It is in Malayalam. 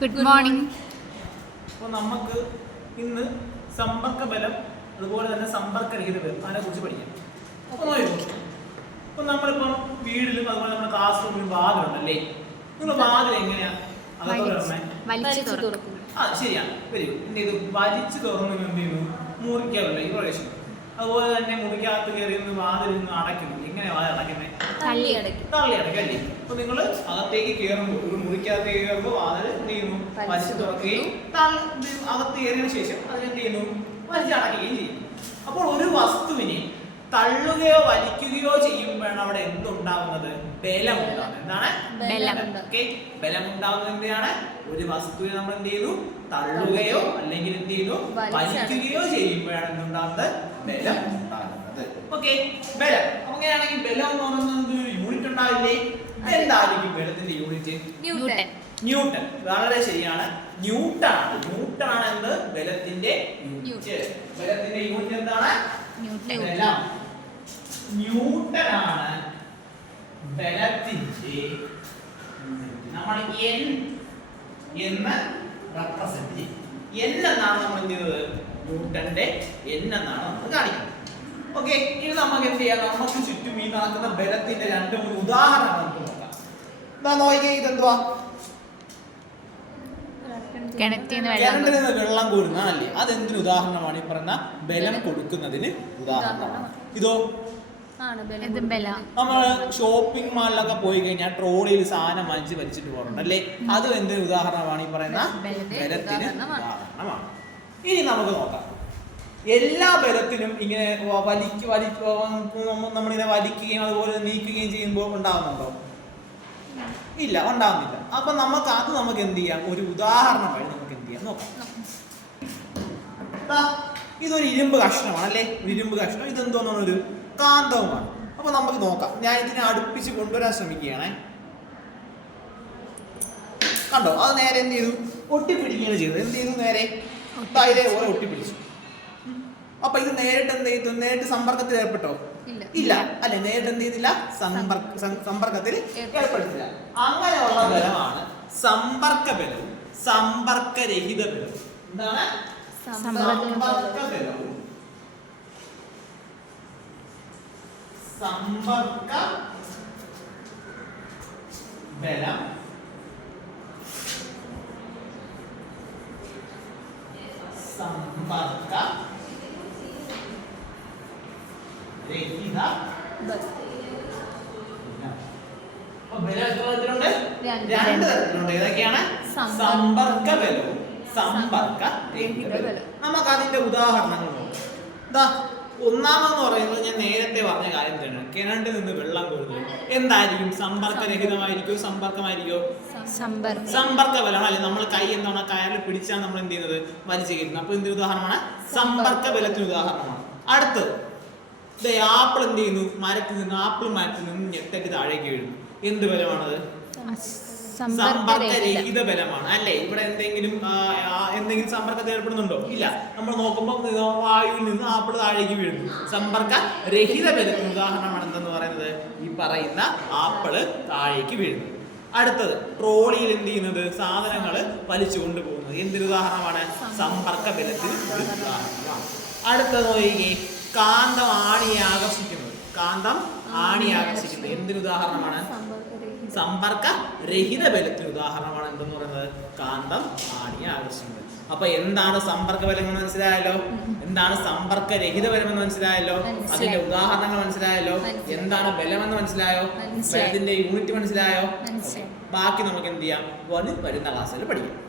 Good morning. അപ്പോൾ നമുക്ക് ഇന്ന് സമ്പർക്ക ബലം അതുപോലെ തന്നെ സമ്പർക്കരഹിത ബലം അതിനെക്കുറിച്ച് പഠിക്കാം. അപ്പോൾ നോക്കൂ, അപ്പോൾ നമ്മളിപ്പം വീട്ടിലും അതുപോലെ നമ്മുടെ ക്ലാസ് റൂമിലും വാതിലുണ്ടല്ലേ, നിങ്ങൾ വാതിൽ എങ്ങനെയാണ് അതൊക്കെ തുറക്കും. ശരിയാണ്. വരൂ, എന്ത് ചെയ്തു? വലിച്ചു തുറന്നു എന്ത് ചെയ്യുന്നു? മുറിക്കാറില്ല ഈ പ്രവേശനം. അതുപോലെ തന്നെ മുറിക്കകത്ത് കയറി വാതിൽ നിന്ന് അടയ്ക്കുന്നു. എങ്ങനെയാ വാതിൽ അടയ്ക്കുന്നത്? തള്ളി അടയ്ക്കും അല്ലേ. അപ്പൊ നിങ്ങൾ അകത്തേക്ക് കയറുമ്പോൾ, ഒരു മുറിക്കകത്തേക്ക് കയറുമ്പോൾ വാതിൽ എന്ത് ചെയ്യുന്നു? വലിച്ചു തുറക്കുകയും അകത്ത് കയറിയതിനു ശേഷം അതിനെന്ത് ചെയ്യുന്നു? വലിച്ചടയ്ക്കുകയും ചെയ്യും. അപ്പോൾ ഒരു വസ്തുവിനെ തള്ളുകയോ വലിക്കുകയോ ചെയ്യുമ്പോഴാണ് അവിടെ എന്തുണ്ടാവുന്നത്? ബലം ഉണ്ടാവുന്നത്. എന്താണ് ബലം ഉണ്ടാവുന്നത്? എന്താണ്? ഒരു വസ്തുവിനെ നമ്മൾ എന്ത് ചെയ്യുന്നു? തള്ളുകയോ അല്ലെങ്കിൽ എന്ത് ചെയ്യുന്നു? വലിക്കുകയോ ചെയ്യുമ്പോഴാണ് എന്തുണ്ടാവുന്നത്? ബലം ഉണ്ടാകുന്നത്. ഓക്കെ, ബലം. അങ്ങനെയാണെങ്കിൽ ബലം എന്ന് പറയുന്നത് യൂണിറ്റ് ഉണ്ടാവില്ലേ? എന്തായിരിക്കും ബലത്തിന്റെ യൂണിറ്റ്? ന്യൂട്ടൺ. വളരെ ശരിയാണ്, ന്യൂട്ടൺ ആണ്. ന്യൂട്ടൺ ആണ് എന്ത്? ബലത്തിന്റെ യൂണിറ്റ്. ബലത്തിന്റെ യൂണിറ്റ് എന്താണ്? ബലം. ന്യൂട്ടൺ ആണ് ബലത്തിന്റെ നമ്മൾ N എന്ന് റെപ്രസെന്റ് ചെയ്യും. N എന്നാണ് നമ്മൾ എന്ത് ചെയ്യുന്നത്? ന്യൂട്ടന്റെ N എന്നാണ് നമ്മൾ കാണിക്കുന്നത്. ഓക്കെ, ഇനി നമുക്ക് എന്ത് ചെയ്യാം? നമുക്ക് ചുറ്റും ഈ നടക്കുന്ന ബലത്തിന്റെ 2-3 ഉദാഹരണങ്ങൾ നമുക്ക് നോക്കാം. നോക്കിയേ, ഇതെന്തുവാ? കിണറ്റിൽ നിന്ന് വെള്ളം കോരുന്നതല്ലേ? അതെന്തിന് ഉദാഹരണമാണ്? ഈ പറഞ്ഞ ബലം കൊടുക്കുന്നതിന് ഉദാഹരണമാണ്. ഇതോ നമ്മള് ഷോപ്പിംഗ് മാളിലൊക്കെ പോയി കഴിഞ്ഞാൽ ട്രോളിയിൽ സാധനം വലിച്ചിട്ട് പോകണം അല്ലേ? അത് എന്തിന് ഉദാഹരണമാണ്? ഈ പറയുന്ന ബലത്തിന് ഉദാഹരണമാണ്. ഇനി നമുക്ക് നോക്കാം, എല്ലാ ബലത്തിനും ഇങ്ങനെ നമ്മളിങ്ങനെ വലിക്കുകയും അതുപോലെ നീക്കുകയും ചെയ്യുമ്പോൾ ഉണ്ടാവുന്നുണ്ടോ? ഇല്ല, ഉണ്ടാവുന്നില്ല. അപ്പൊ നമുക്ക് എന്ത് ചെയ്യാം? ഒരു ഉദാഹരണം വഴി നമുക്ക് എന്ത് ചെയ്യാം നോക്കാം. ഇതൊരു ഇരുമ്പ് കഷ്ണമാണ് അല്ലേ? ഒരു ഇരുമ്പ് കഷ്ണം. ഇതെന്തോന്നാണ്? ഒരു കാന്തവുമാണ്. അപ്പൊ നമുക്ക് നോക്കാം. ഞാൻ ഇതിനെ അടുപ്പിച്ച് കൊണ്ടുവരാൻ ശ്രമിക്കുകയാണേ. കണ്ടോ? അത് നേരെ എന്ത് ചെയ്തു? ഒട്ടിപ്പിടിക്കുകയാണ് ചെയ്തത്. എന്ത് ചെയ്തു? നേരെ ഇതേപോലെ ഒട്ടിപ്പിടിച്ചു. അപ്പൊ ഇത് നേരിട്ട് എന്ത് ചെയ്തു? നേരിട്ട് സമ്പർക്കത്തിൽ ഏർപ്പെട്ടോ? ഇല്ല അല്ലെ? നേരിട്ട് എന്ത് ചെയ്തില്ല? സമ്പർക്കത്തിൽ ഏർപ്പെടുത്തില്ല. അങ്ങനെയുള്ള ബലമാണ് സമ്പർക്ക ബലവും സമ്പർക്കരഹിത ബലവും. എന്താണ്? സമ്പർക്ക ബലവും സമ്പർക്ക ബലം സമ്പർക്ക രഹിത ബലം. രണ്ട് തരത്തിലുണ്ട്. ഏതൊക്കെയാണ്? സമ്പർക്ക ബലവും സമ്പർക്ക രഹിത ബലവും. നമുക്ക് അതിന്റെ ഉദാഹരണങ്ങൾ നോക്കാം. ഒന്നാമെന്ന് പറയുന്നത് ഞാൻ നേരത്തെ പറഞ്ഞ കാര്യം തന്നെയാണ്. കിണറ്റിൽ നിന്ന് വെള്ളം കോരുന്നത് എന്തായിരിക്കും? സമ്പർക്കരഹിതമായിരിക്കോ സമ്പർക്കമായിരിക്കോ? സമ്പർക്ക ബലമാണ് അല്ലെ? നമ്മൾ കൈ എന്താണ് കയറിൽ പിടിച്ചാൽ നമ്മൾ എന്ത് ചെയ്യുന്നത്? വലിച്ചു കയറ്റുന്നത്. അപ്പൊ എന്തൊരു ഉദാഹരണമാണ്? സമ്പർക്ക ബലത്തിന് ഉദാഹരണമാണ്. അടുത്തത് ആപ്പിൾ എന്ത് ചെയ്യുന്നു? മരത്തിൽ നിന്ന് ഞെട്ടക്ക് താഴേക്ക് വീഴുന്നു. എന്ത് ബലമാണത്? സമ്പർക്കരഹിത ബലമാണ് അല്ലേ? ഇവിടെ എന്തെങ്കിലും സമ്പർക്കത്തിൽ ഏർപ്പെടുന്നുണ്ടോ? ഇല്ല. നമ്മൾ നോക്കുമ്പോൾ വായുവിൽ നിന്ന് ആപ്പിൾ താഴേക്ക് വീഴുന്നു. സമ്പർക്ക രഹിത ബലത്തിന് ഉദാഹരണമാണ് എന്തെന്ന് പറയുന്നത്? ഈ പറയുന്ന ആപ്പിള് താഴേക്ക് വീഴുന്നു. അടുത്തത് ട്രോളിയിൽ എന്ത് ചെയ്യുന്നത്? സാധനങ്ങൾ വലിച്ചു കൊണ്ടുപോകുന്നത്. എന്തൊരു ഉദാഹരണമാണ്? സമ്പർക്ക ബലത്തിന് ഒരു ഉദാഹരണമാണ്. അടുത്തത് നോക്കിയേ, കാന്തം ആണിയെ ആകർഷിക്കുന്നത്. കാന്തം ആണിയെ ആകർഷിക്കുന്നത് എന്തൊരു ഉദാഹരണമാണ്? സമ്പർക്ക രഹിത ബലത്തിന് ഉദാഹരണമാണ് എന്തെന്ന് പറയുന്നത്? കാന്തം ആണിയെ ആകർഷിക്കുന്നത്. അപ്പൊ എന്താണ് സമ്പർക്ക ബലം എന്ന് മനസ്സിലായല്ലോ? എന്താണ് സമ്പർക്ക രഹിത ബലം എന്ന് മനസ്സിലായല്ലോ? അതിന്റെ ഉദാഹരണങ്ങൾ മനസ്സിലായല്ലോ? എന്താണ് ബലം എന്ന് മനസ്സിലായോ? ബലത്തിന്റെ യൂണിറ്റ് മനസ്സിലായോ? ബാക്കി നമുക്ക് എന്ത് ചെയ്യാം? വരുന്ന ക്ലാസ്സിൽ പഠിക്കാം.